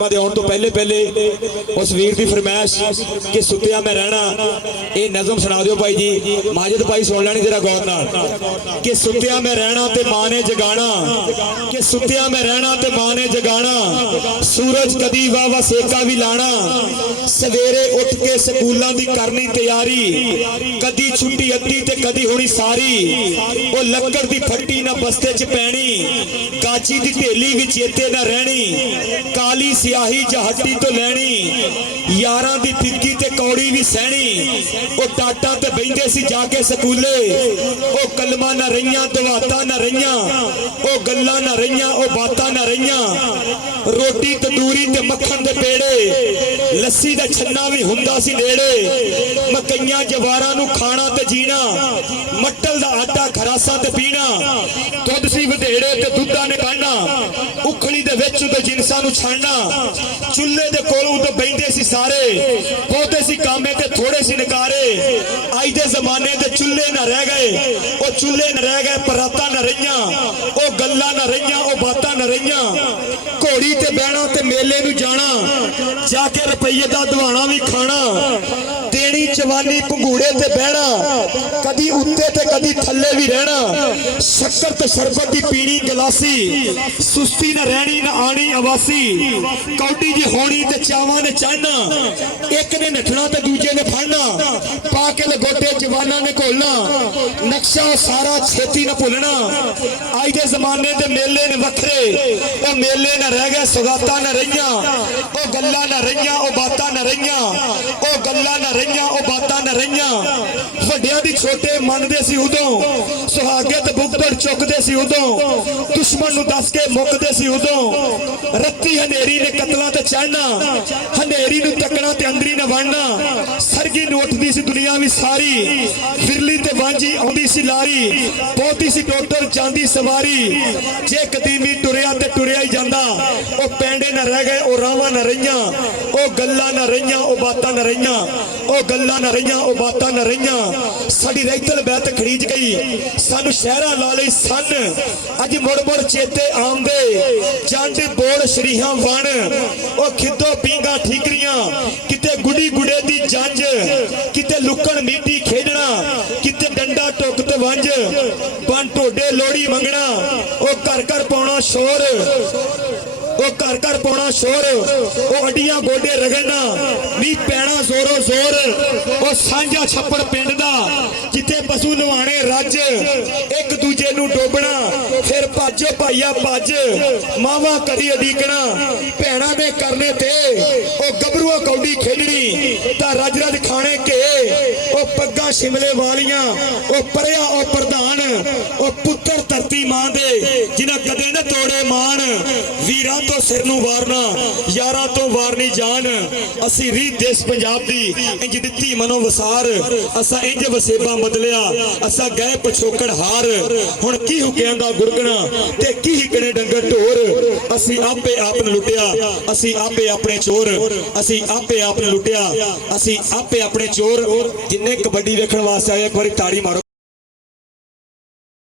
आउण तो पहले पहले उस वीर की फरमाइश कि सुत्या मैं रहना, ये नज़म सुना दो भाई जी। माजिद भाई सुन लैनी जरा गौर नाल कि सुत्या मैं रहना ते मां ने जगाना, कि सुत्या मैं रहना ते मां ने जगाना, सूरज कदी वावा सेका भी लाना, सवेरे उठ के स्कूलों की करनी तैयारी, कदी छुट्टी अद्धी ते कदी होनी सारी, वो लक्कड़ की फट्टी ना बस्ते च पैनी, काची की ढेली भी चेते ना रहनी, काली सियाही जहटी तो लैनी, यारां दी फिक्की ते कौड़ी भी सहनी, वो टाटा ते बहिंदे सी जाके स्कूले, वो कलमा ना रहियां दवातां ना रहियां, वो गल्लां ना रहियां वो बातां ना रहियां, रोटी तंदूरी ते मक्खन दे पेड़े, लस्सी दा छन्ना भी हुंदा सी नेड़े, मकइयां जवारां नू खाना ते जीना, मट्टल दा आटा खरासा ते पीना, दुध सी वधेड़े ते दुद्धा ने कहना, उखली दे विच उदे जिनसां नू छाड़ना, चुल्हे दे कोल उदे बहिंदे सी सारे, बहुते सी कामे ते थोड़े सी नकारे, अज दे जमाने दे चुल्हे ना रह गए, वो चुल्हे ना रह गए, परातां ना रहियां, वो गल्लां ना रहियां, वो बातां ना रहियां, घोड़ी ते बहना ते मेले नू जाना, जाके रुपये दा दवाना भी खाना, देनी जवानी पंगूड़े ते बहना, कदी उत्ते ते कदी थल्ले भी रहना, शक्कर ते शरबत दी पीनी गलासी, सुस्ती ना रहनी ना आनी अवासी, कौडी जी होनी ते चावां ने चाहना, एक ने नठना ते दूजे ने फड़ना, पाके लगोटे जवाना ने घोलना, नक्शा सारा छेती न भुलना, अज दे जमाने दे मेले ने वखरे, वो मेले ना रह गए, सौगातां ना रहियां, वो गल्लां ना रहियां, वो बातां ना रहियां, वो गल्लां ना रहियां, वो बातां ना रहियां, वड्डियां दी छोटे मनदे सी उदों, सुहागे ते बुगदड़ चुकदे सी उदों, दुश्मन नू दस के मुकदे सी उदों, रत्ती हनेरी ने कतलां ते चढ़ना, हनेरी नू तकना ते अंदरी न वड़ना, सरगी नू उठदी सी दुनिया भी सारी, फिरली ते वांझी आउंदी सी लारी, बहुती सी डोटर जांदी सवारी, जे कदीमी टुरिया ते टुरिया ही जांदा, ओ पैंडे ना रह गए, ओ रावां ना रहियां, ओ गल्लां ना रहियां, ओ बातां ना रहियां, ओ गल्लां ना रहियां, ओ बातां ना रहियां, साडी रैतल बैत खड़ीज गई, सानू शहरां ला लई सन, अज मुड़ मुड़ चेते आउंदे, जंड बोल शरीहां वण, ओ खिद्दो पींगा ठीकरियां, किते गुड़ी गुड़े दी जंज, किते लुकण मीठी खेडना, किते डंडा टुक ते वंज, बन टोडे लोड़ी मंगना, ओ घर घर पाउणा शोर, वो घर घर पाउणा शोर, वो अड्डियां गोडे रगड़ना, नी पैना जोरो जोर, वो सांझा छप्पड़ पिंड दा, जिथे पशु नवाणे रज, एक दूजे नू डोबना, फिर भज भाईया भज, मावा करी अडीकना, भैणा ने करने ते, वो गभरूआ कौडी खेडनी, ता रज रज खाने के, वो पग्गा शिमले वालियां, वो परिया ओ प्रधान, वो पुत्तर धरती मां दे, जिन्हां कदे न तोड़े मान, वीरां तो सिर नू वारना, यारां तो वारनी जान, असी रीत देश पंजाब दी इंज दित्ती मनो वसार, असा इंज वसेबा बदलिया, असा गए पछोकड़ हार, हुण की हुक्यां दा गुरगना ते की हिकने डंगर ढोर, असी आपे आप लुटिया, असी आपे अपने चोर, असी आपे आप लुटिया, असी आपे अपने चोर। जिन्ने कबड्डी देखण वास्ते आए एक बारी ताड़ी मारो।